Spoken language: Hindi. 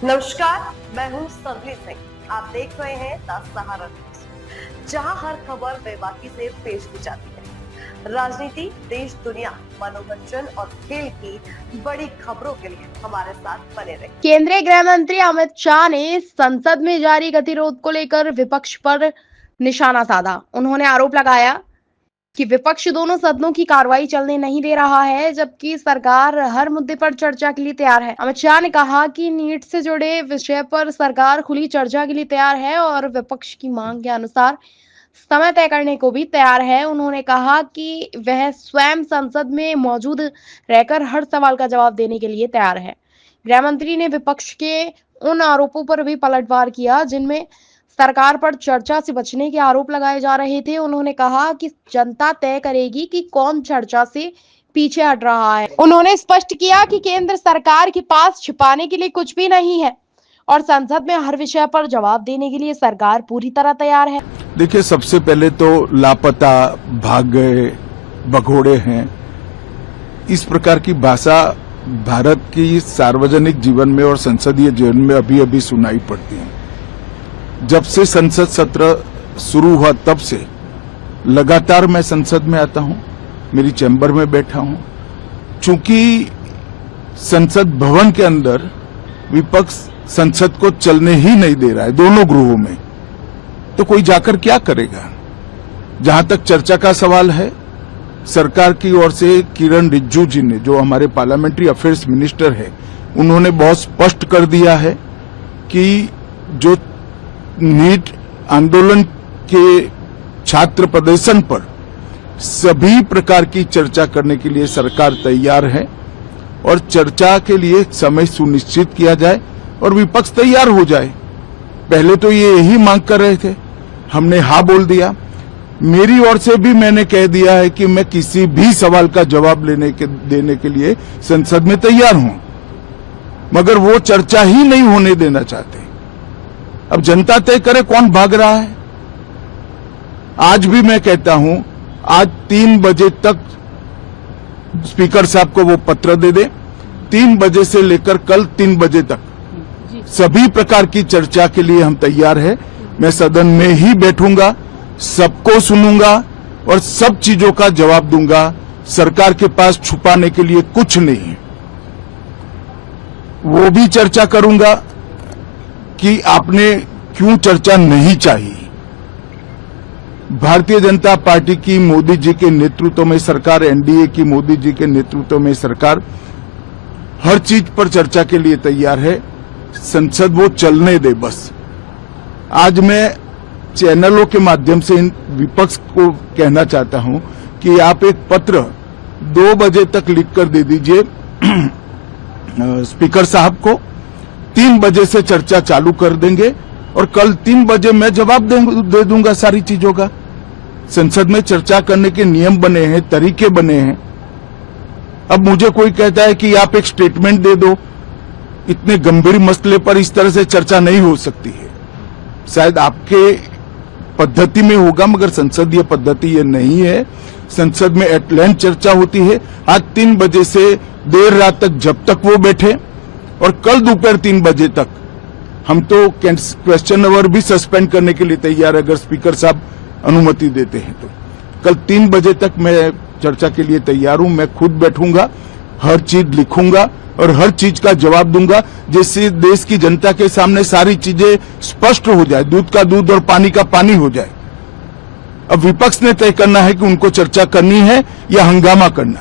नमस्कार, मैं हूं संदली सिंह। आप देख रहे हैं द सहारा न्यूज़, जहां हर खबर बेबाकी से पेश की जाती है। राजनीति, देश दुनिया, मनोरंजन और खेल की बड़ी खबरों के लिए हमारे साथ बने रहिए। केंद्रीय गृह मंत्री अमित शाह ने संसद में जारी गतिरोध को लेकर विपक्ष पर निशाना साधा। उन्होंने आरोप लगाया कि विपक्ष दोनों सदनों की कार्रवाई चलने नहीं दे रहा है, जबकि सरकार हर मुद्दे पर चर्चा के लिए तैयार है। अमित शाह ने कहा कि नीट से जुड़े विषय पर सरकार खुली चर्चा के लिए तैयार है और विपक्ष की मांग के अनुसार समय तय करने को भी तैयार है। उन्होंने कहा कि वह स्वयं संसद में मौजूद रहकर हर सवाल का जवाब देने के लिए तैयार है। गृह मंत्री ने विपक्ष के उन आरोपों पर भी पलटवार किया जिनमें सरकार पर चर्चा से बचने के आरोप लगाए जा रहे थे। उन्होंने कहा कि जनता तय करेगी कि कौन चर्चा से पीछे हट रहा है। उन्होंने स्पष्ट किया कि केंद्र सरकार के पास छिपाने के लिए कुछ भी नहीं है और संसद में हर विषय पर जवाब देने के लिए सरकार पूरी तरह तैयार है। देखिए, सबसे पहले तो लापता, भाग गए, भगोड़े हैं, इस प्रकार की भाषा भारत की सार्वजनिक जीवन में और संसदीय जीवन में अभी अभी सुनाई पड़ती है। जब से संसद सत्र शुरू हुआ तब से लगातार मैं संसद में आता हूं, मेरी चैम्बर में बैठा हूं। चूंकि संसद भवन के अंदर विपक्ष संसद को चलने ही नहीं दे रहा है, दोनों गृहों में, तो कोई जाकर क्या करेगा। जहां तक चर्चा का सवाल है, सरकार की ओर से किरण रिजिजू जी ने, जो हमारे पार्लियामेंट्री अफेयर्स मिनिस्टर है, उन्होंने बहुत स्पष्ट कर दिया है कि जो नीट आंदोलन के छात्र प्रदर्शन पर सभी प्रकार की चर्चा करने के लिए सरकार तैयार है और चर्चा के लिए समय सुनिश्चित किया जाए और विपक्ष तैयार हो जाए। पहले तो ये यही मांग कर रहे थे, हमने हाँ बोल दिया। मेरी ओर से भी मैंने कह दिया है कि मैं किसी भी सवाल का जवाब देने के लिए संसद में तैयार हूं, मगर वो चर्चा ही नहीं होने देना चाहते। अब जनता तय करे कौन भाग रहा है। आज भी मैं कहता हूं, आज 3 बजे तक स्पीकर साहब को वो पत्र दे दे। 3 बजे से लेकर कल 3 बजे तक सभी प्रकार की चर्चा के लिए हम तैयार हैं। मैं सदन में ही बैठूंगा, सबको सुनूंगा और सब चीजों का जवाब दूंगा। सरकार के पास छुपाने के लिए कुछ नहीं है। वो भी चर्चा करूंगा कि आपने क्यों चर्चा नहीं चाहिए। भारतीय जनता पार्टी की मोदी जी के नेतृत्व में सरकार, एनडीए की मोदी जी के नेतृत्व में सरकार हर चीज पर चर्चा के लिए तैयार है। संसद वो चलने दे बस। आज मैं चैनलों के माध्यम से इन विपक्ष को कहना चाहता हूं कि आप एक पत्र 2 बजे तक लिखकर दे दीजिए स्पीकर साहब को। 3 बजे से चर्चा चालू कर देंगे और कल 3 बजे मैं जवाब दे दूंगा सारी चीजों का। संसद में चर्चा करने के नियम बने हैं, तरीके बने हैं। अब मुझे कोई कहता है कि आप एक स्टेटमेंट दे दो, इतने गंभीर मसले पर इस तरह से चर्चा नहीं हो सकती है। शायद आपके पद्धति में होगा, मगर संसदीय पद्धति ये नहीं है। संसद में एट लेंथ चर्चा होती है। आज 3 बजे से देर रात तक, जब तक वो बैठे, और कल दोपहर 3 बजे तक हम तो क्वेश्चन आवर भी सस्पेंड करने के लिए तैयार है, अगर स्पीकर साहब अनुमति देते हैं तो। कल 3 बजे तक मैं चर्चा के लिए तैयार हूं। मैं खुद बैठूंगा, हर चीज लिखूंगा और हर चीज का जवाब दूंगा, जिससे देश की जनता के सामने सारी चीजें स्पष्ट हो जाए, दूध का दूध और पानी का पानी हो जाए। अब विपक्ष ने तय करना है कि उनको चर्चा करनी है या हंगामा करना है।